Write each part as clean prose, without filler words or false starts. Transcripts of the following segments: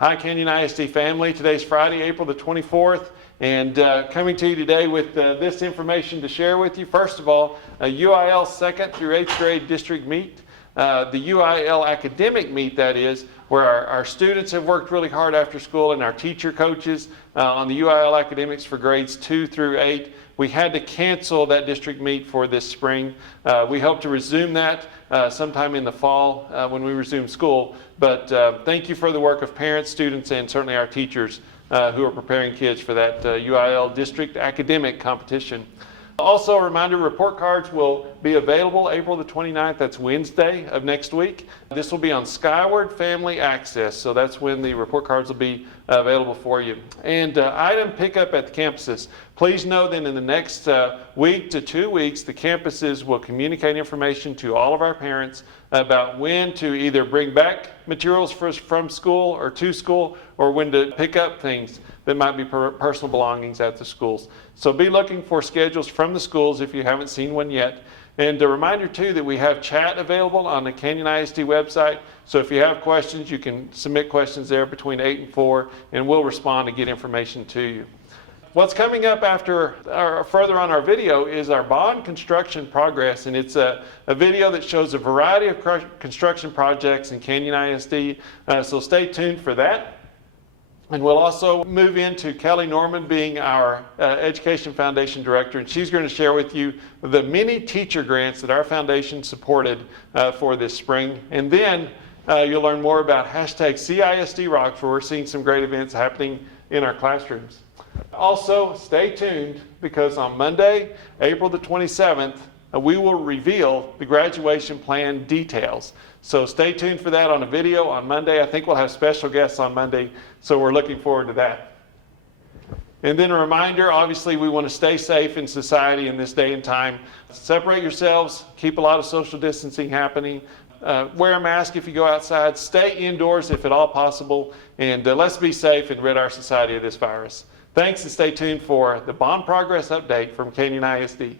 Hi Canyon ISD family, today's Friday, April the 24th, and coming to you today with this information to share with you. First of all, a UIL 2nd through 8th grade district meet, the UIL academic meet that is, where our students have worked really hard after school and our teacher coaches on the UIL academics for grades 2 through 8. We had to cancel that district meet for this spring. We hope to resume that sometime in the fall when we resume school. But thank you for the work of parents, students, and certainly our teachers who are preparing kids for that UIL district academic competition. Also, a reminder, report cards will be available April the 29th. That's Wednesday of next week. This will be on Skyward Family Access, so that's when the report cards will be available for you. And item pickup at the campuses. Please know that in the next week to 2 weeks, the campuses will communicate information to all of our parents about when to either bring back materials from school or to school, or when to pick up things that might be personal belongings at the schools. So be looking for schedules from the schools if you haven't seen one yet. And a reminder too that we have chat available on the Canyon ISD website. So if you have questions, you can submit questions there between 8 and 4, and we'll respond and get information to you. What's coming up after further on our video is our bond construction progress, and it's a video that shows a variety of construction projects in Canyon ISD. So stay tuned for that. And we'll also move into Kelly Norman being our Education Foundation Director, and she's going to share with you the many teacher grants that our foundation supported for this spring. And then you'll learn more about hashtag CISD Rocks, where we're seeing some great events happening in our classrooms. Also, stay tuned, because on Monday, April the 27th, we will reveal the graduation plan details. So stay tuned for that on a video on Monday. I think we'll have special guests on Monday, so we're looking forward to that. And then a reminder, obviously we want to stay safe in society in this day and time. Separate yourselves, keep a lot of social distancing happening. Wear a mask if you go outside, stay indoors if at all possible, and let's be safe and rid our society of this virus. Thanks, and stay tuned for the bond progress update from Canyon ISD.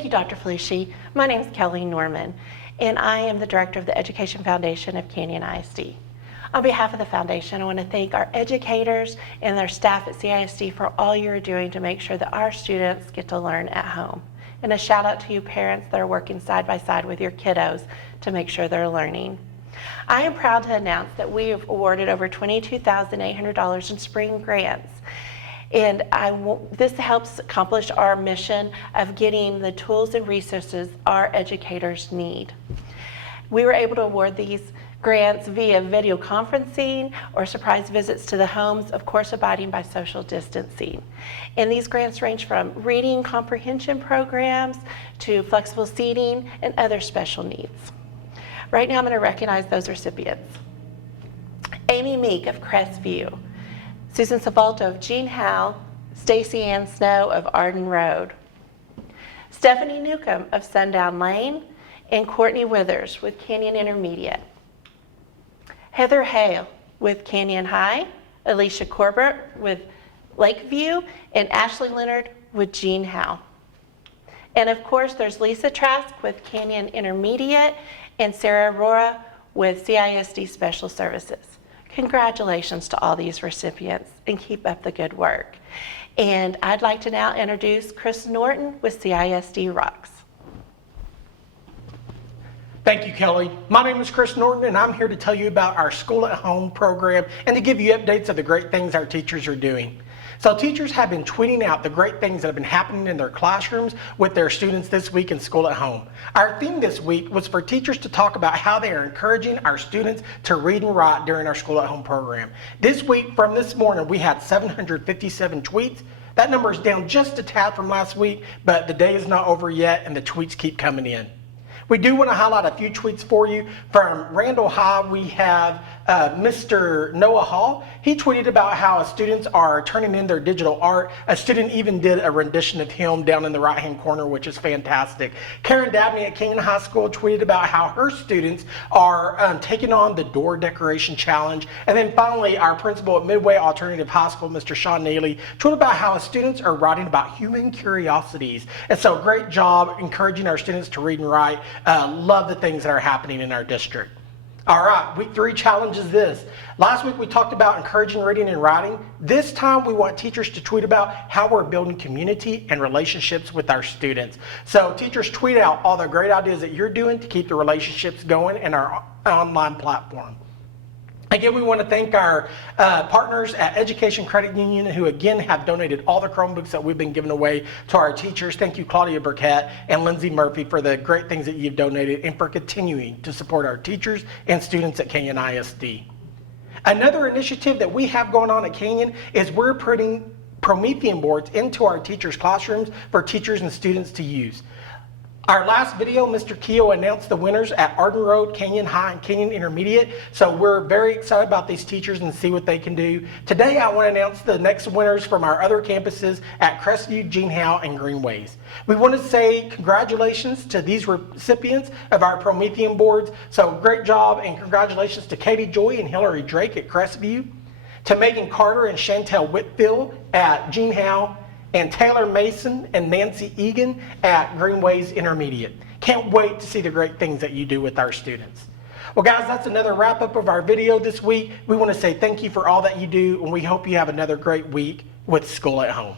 Thank you, Dr. Felucci. My name is Kelly Norman, and I am the Director of the Education Foundation of Canyon ISD. On behalf of the Foundation, I want to thank our educators and their staff at CISD for all you're doing to make sure that our students get to learn at home. And a shout out to you parents that are working side by side with your kiddos to make sure they're learning. I am proud to announce that we have awarded over $22,800 in spring grants. And this helps accomplish our mission of getting the tools and resources our educators need. We were able to award these grants via video conferencing or surprise visits to the homes, of course abiding by social distancing. And these grants range from reading comprehension programs to flexible seating and other special needs. Right now I'm going to recognize those recipients. Amy Meek of Crestview, Susan Savalto of Jean Howe, Stacy Ann Snow of Arden Road, Stephanie Newcomb of Sundown Lane, and Courtney Withers with Canyon Intermediate. Heather Hale with Canyon High, Alicia Corbett with Lakeview, and Ashley Leonard with Jean Howe. And of course there's Lisa Trask with Canyon Intermediate and Sarah Aurora with CISD Special Services. Congratulations to all these recipients and keep up the good work. And I'd like to now introduce Chris Norton with CISD Rocks. Thank you, Kelly. My name is Chris Norton, and I'm here to tell you about our School at Home program and to give you updates of the great things our teachers are doing. So teachers have been tweeting out the great things that have been happening in their classrooms with their students this week in School at Home. Our theme this week was for teachers to talk about how they are encouraging our students to read and write during our School at Home program. This week, from this morning, we had 757 tweets. That number is down just a tad from last week, but the day is not over yet and the tweets keep coming in. We do want to highlight a few tweets for you. From Randall High, we have Mr. Noah Hall. He tweeted about how students are turning in their digital art. A student even did a rendition of him down in the right-hand corner, which is fantastic. Karen Dabney at Canyon High School tweeted about how her students are taking on the door decoration challenge. And then finally, our principal at Midway Alternative High School, Mr. Sean Neely, tweeted about how his students are writing about human curiosities. And so great job encouraging our students to read and write. Love the things that are happening in our district. All right, week 3 challenge is this. Last week we talked about encouraging reading and writing. This time we want teachers to tweet about how we're building community and relationships with our students. So teachers, tweet out all the great ideas that you're doing to keep the relationships going in our online platform. Again, we want to thank our partners at Education Credit Union who again have donated all the Chromebooks that we've been giving away to our teachers. Thank you, Claudia Burkett and Lindsay Murphy, for the great things that you've donated and for continuing to support our teachers and students at Canyon ISD. Another initiative that we have going on at Canyon is we're putting Promethean boards into our teachers' classrooms for teachers and students to use. Our last video, Mr. Keogh announced the winners at Arden Road, Canyon High, and Canyon Intermediate. So we're very excited about these teachers and see what they can do. Today, I want to announce the next winners from our other campuses at Crestview, Jean Howe, and Greenways. We want to say congratulations to these recipients of our Promethean boards. So great job and congratulations to Katie Joy and Hillary Drake at Crestview, to Megan Carter and Chantel Whitfield at Jean Howe, and Taylor Mason and Nancy Egan at Greenways Intermediate. Can't wait to see the great things that you do with our students. Well guys, that's another wrap up of our video this week. We want to say thank you for all that you do, and we hope you have another great week with School at Home.